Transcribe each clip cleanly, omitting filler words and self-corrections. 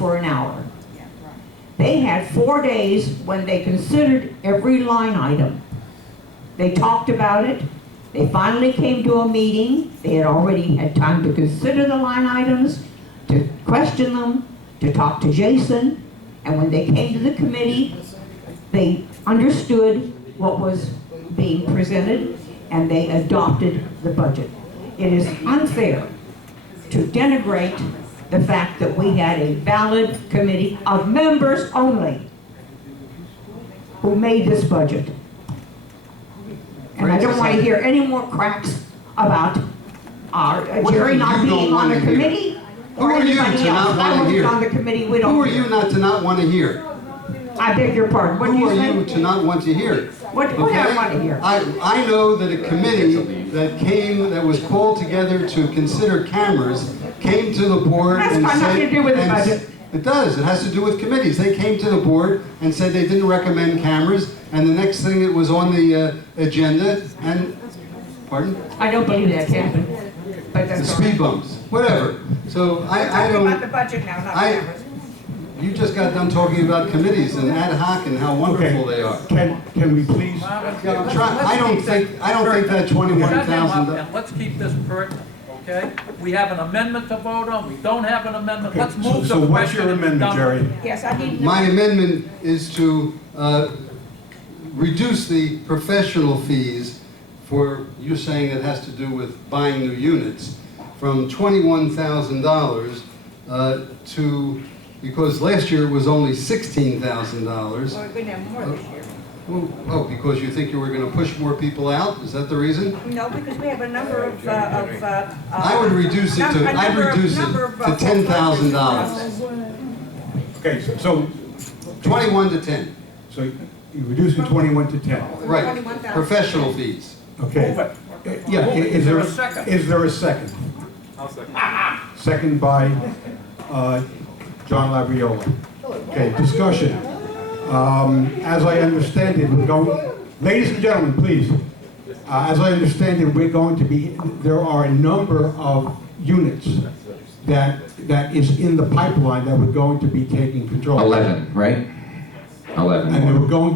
for an hour. They had 4 days when they considered every line item. They talked about it. They finally came to a meeting. They had already had time to consider the line items, to question them, to talk to Jason. And when they came to the committee, they understood what was being presented and they adopted the budget. It is unfair to denigrate the fact that we had a valid committee of members only who made this budget. And I don't want to hear any more cracks about Jerry not being on the committee or anybody else. I wasn't on the committee, we don't. Who are you not to not want to hear? I beg your pardon, what do you say? Who are you to not want to hear? What do I want to hear? I know that a committee that was called together to consider cameras came to the board and said... That's got nothing to do with the budget. It does. It has to do with committees. They came to the board and said they didn't recommend cameras, and the next thing it was on the agenda, and... Pardon? I don't believe that happened, but that's The all right. speed bumps. Whatever. So I We're talking about the don't... budget now, not cameras. You just got done talking about committees and ad hoc and how wonderful they are. Can we please? I don't think that Shut him up $21,000... and let's keep this pertinent, okay? We have an amendment to vote on, we don't have an amendment, let's move the So what's your question and be amendment, done Jerry? with it. Yes, I need to My amendment is to reduce the professional fees for, you're saying it has to do with buying new units, from $21,000 to, because last year it was only $16,000. We're going to have more this year. Oh, because you think you were going to push more people out? Is that the reason? No, because we have a number of, I would reduce it to, $10,000. Okay, so 21 to 10. so you reduce from 21 to 10. Right. 21,000. Professional fees. Okay. Move it. Yeah, Move it. is there a second? Is there a second? I'll second. Second by John Labriola. Okay, discussion. As I understand it, we're going, ladies and gentlemen, please. As I understand it, we're going to be, there are a number of units that is in the pipeline that we're going to be taking control of. 11, right? 11 And more. we are going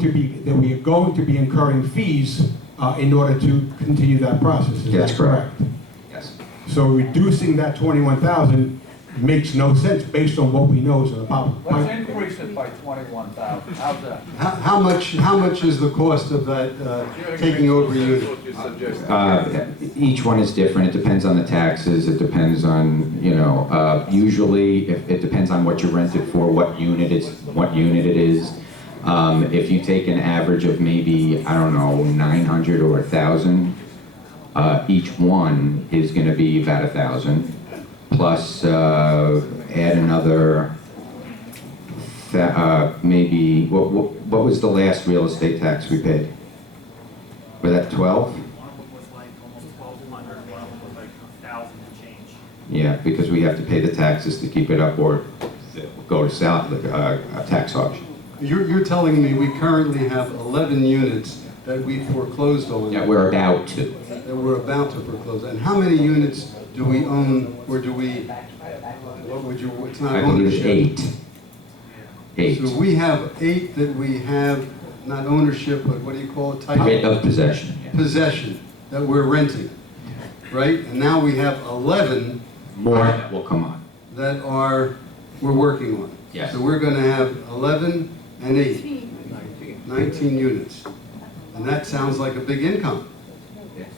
to be incurring fees in order to continue that process. Is That's that correct? Yes. So reducing that 21,000 makes no sense based on what we know is in the Let's pipeline. increase it by 21,000, how's that? How much is the cost of that taking over a unit? Each one is different. It depends on the taxes. It depends on, usually it depends on what you're rented for, what unit it is. If you take an average of maybe, I don't know, 900 or 1,000, each one is going to be about 1,000. Plus add another, maybe, what was the last real estate tax we paid? Was that 12? One of them was like almost 1,200, one of them was like 1,000 and change. Yeah, because we have to pay the taxes to keep it up or go to a tax auction. You're telling me we currently have 11 units that we foreclosed on? Yeah, we're about to. That we're about to foreclose. And how many units do we own, or do we, what's not I believe ownership? it's 8. 8. So we have 8 that we have, not ownership, but what do you call it? Right of possession. Yeah. Possession, that we're renting, right? And now we have 11 More will come on. that we're working on. Yes. So we're gonna have 11 and 8. 19 units. And that sounds like a big income,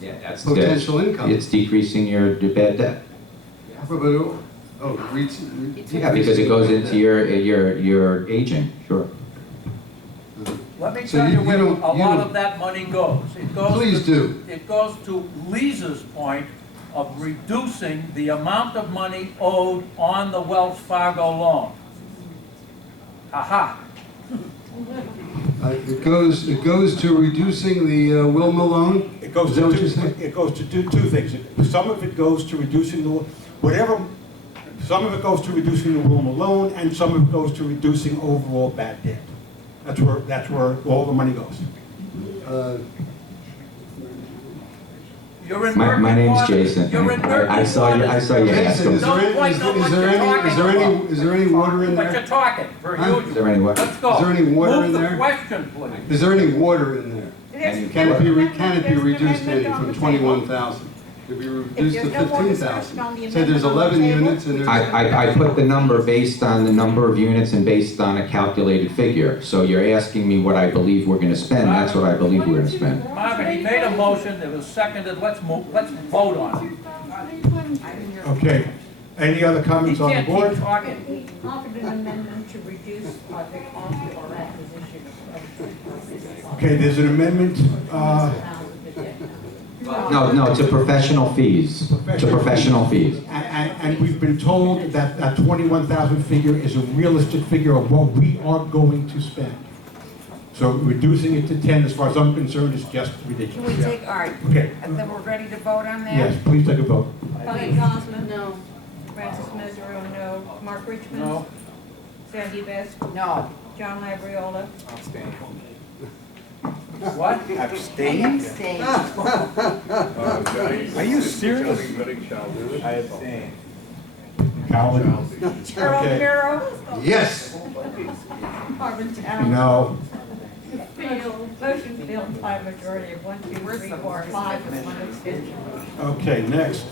Yeah, that's potential income. It's decreasing your bad debt. Yeah, because it goes into your aging, sure. Let me So tell you you where don't- a you lot don't- of that money goes. It goes Please to- do. It goes to Lisa's point of reducing the amount of money owed on the Wells Fargo loan. Aha. It goes to reducing the Wilma loan? It goes Is that to what you're saying? it goes to do two things. Some of it goes to reducing some of it goes to reducing the Wilma loan, and some of it goes to reducing overall bad debt. That's where all the money goes. You're in My name's Murphy Jason. Waters. You're in Murphy I saw you ask Jason, him. is there any water in But you're there? talking, per Huh? usual. Is there any what? Let's go. Is there any water Move in the there? question, please. Is there any water in there? There's- Can it be there's an reduced amendment any on from the 21,000? Could be reduced to there's no more discussion 15,000? on the Say there's amendment on the 11 table? units and there's. I put the number based on the number of units and based on a calculated figure. So you're asking me what I believe we're gonna spend, that's what I believe we're gonna spend. Marvin, he made a motion, it was seconded, let's vote on it. Okay. Any other He comments on the can't board? keep talking. We offered an amendment to reduce the cost of our acquisition of. Okay, there's an amendment, No, to professional fees, to professional fees. and we've been told that that 21,000 figure is a realistic figure of what we are going to spend. So reducing it to 10, as far as I'm concerned, is just Can we ridiculous. take, all right, Okay, and then we're ready to vote on that? yes, please take a vote. Bonnie Osmond, No. Francis Mesereau, no. Mark Richmond. No, Sandy Best, No. John Labriola. what? Abstain. Are you serious? Calvin? Earl Okay. Carroll, Yes. Marvin Towns. No. Motion failed by a majority of 1, 2, 3, 4, 5, and 1 abstention. Okay, next.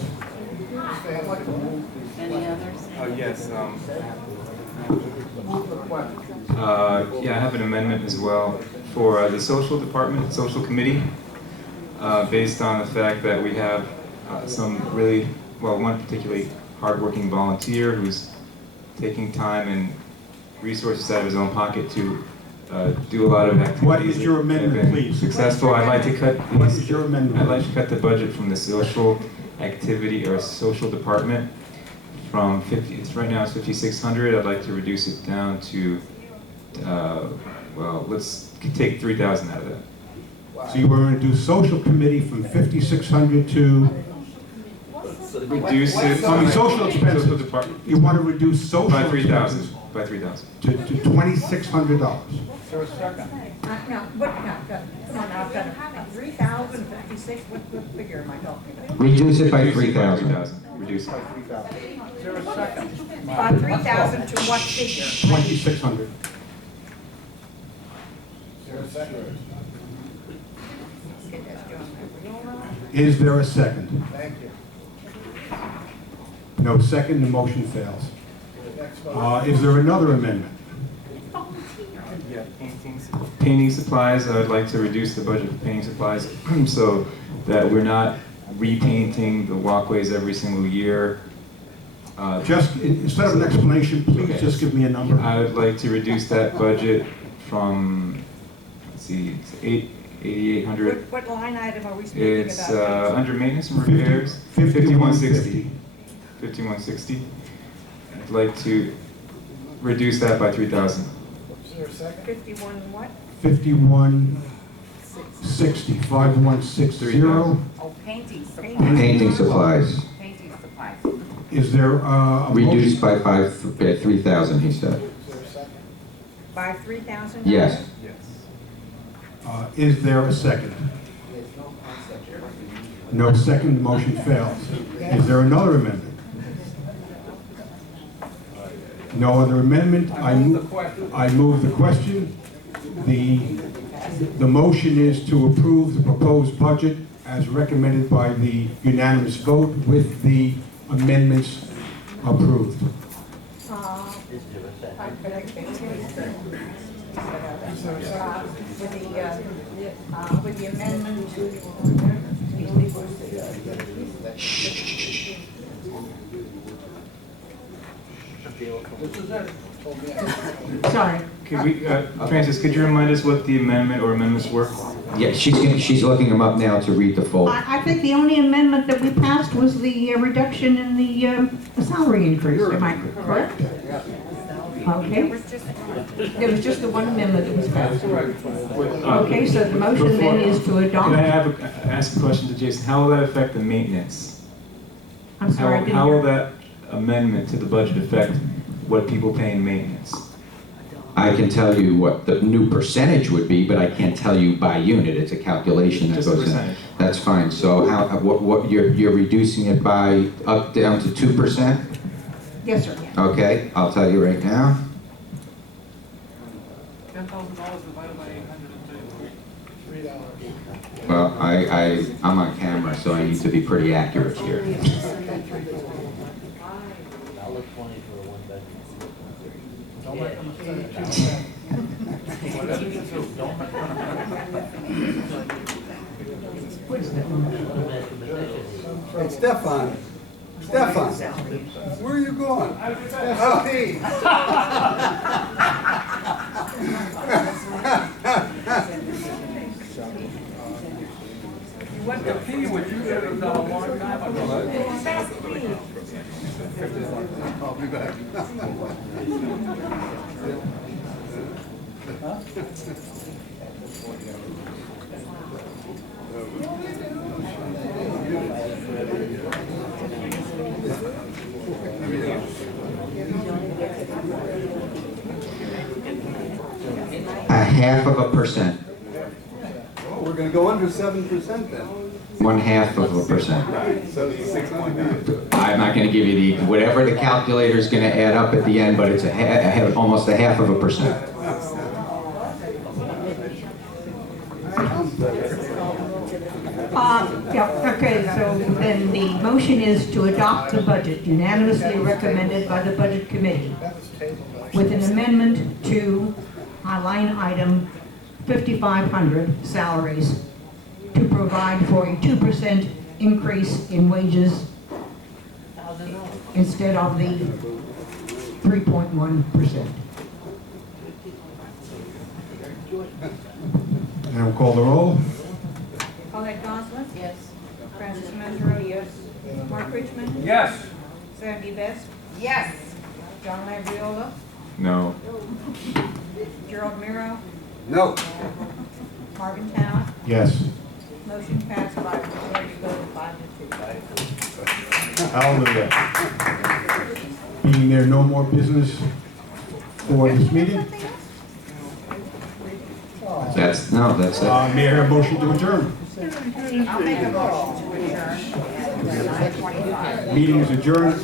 Any others? Yes, yeah, I have an amendment as well for the social department, social committee, based on the fact that we have some really, well, one particularly hardworking volunteer who's taking time and resources out of his own pocket to do a lot of activities. What is your that have amendment, been please? Successful. I'd like to cut. What is your amendment? I'd like to cut the budget from the social activity or social department from 50. Right now it's 5,600. I'd like to reduce it down to, well, let's take 3,000 out of that. So you were going to do social committee from 5,600 to, Reduce it. I mean, social expenses. Social department You want to reduce social by 3,000. expenses By 3,000. to $2,600. Is there a second? No, what, no, come on now, I've got a 3,056, what figure am I talking about? Reduce it by Reduce it 3,000. Reduce it. Is there a second? By 3,000 to what figure? 2,600. Okay, that's John Labriola. Is there a second? Thank you. No second, the motion fails. Is there another amendment? Yeah, painting supplies, I would like to reduce the budget for painting supplies so that we're not repainting the walkways every single year. Just, instead of an explanation, please Okay. just give me a number. I would like to reduce that budget from, let's see, it's 8,800. What line item are we speaking about? It's under maintenance and 50 repairs, 5160. 5160. I'd like to reduce that by 3,000. 51 what? 5160, 5160. Oh, painting supplies. Painting supplies, Painting supplies. Is there a reduced motion? by 3,000, he said. By 3,000? Yes. Is there a second? No second, the motion fails. Is there another amendment? No other amendment. I move the question. I move the question. The motion is to approve the proposed budget as recommended by the unanimous vote with the amendments approved. With the amendment to. This is it. Sorry. Could we, Francis, could you remind us what the amendment or amendments were? Yeah, she's looking them up now to read the full. I think the only amendment that we passed was the reduction in the salary increase, am I correct? Okay. There was just the one amendment that was passed. Okay, so the motion then is to Could adopt. ask a question to Jason? How will that affect the maintenance? I'm sorry, I didn't How will hear. that amendment to the budget affect what people pay in maintenance? I can tell you what the new percentage would be, but I can't tell you by unit. It's a calculation that Just a goes in. percentage. That's fine. So what you're reducing it by down to 2%? Yes, sir. Okay, I'll tell you right now. $10,000 divided by 802. Well, I'm on camera, so I need to be pretty accurate here. Don't make a mistake. Don't make Hey, Stefan, where are you going? Oh, hey. You went to pee, which you should have done a long time ago. I'll be back. A half of a percent. Oh, we're gonna go under 7% then. 1/2%. 76.9. I'm not going to give you the whatever the calculator's going to add up at the end, but it's almost a half of a percent. Yeah, okay, so then the motion is to adopt the budget unanimously recommended by the Budget Committee with an amendment to line item 5,500 salaries to provide for a 2% increase in wages instead of the 3.1%. And we'll call the roll. Paulette Goslin? Yes. Francis Monroe, yes. Mark Richmond? Yes. Sandy Best? Yes. John Labriola? No. Gerald Miro? No. Marvin Town? Yes. Motion passed by a majority vote of 5 to 2. Hallelujah. Being there no more business for this meeting, That's it. may I hear a motion to adjourn? I'll make a motion to adjourn at 9:25. Meeting is adjourned.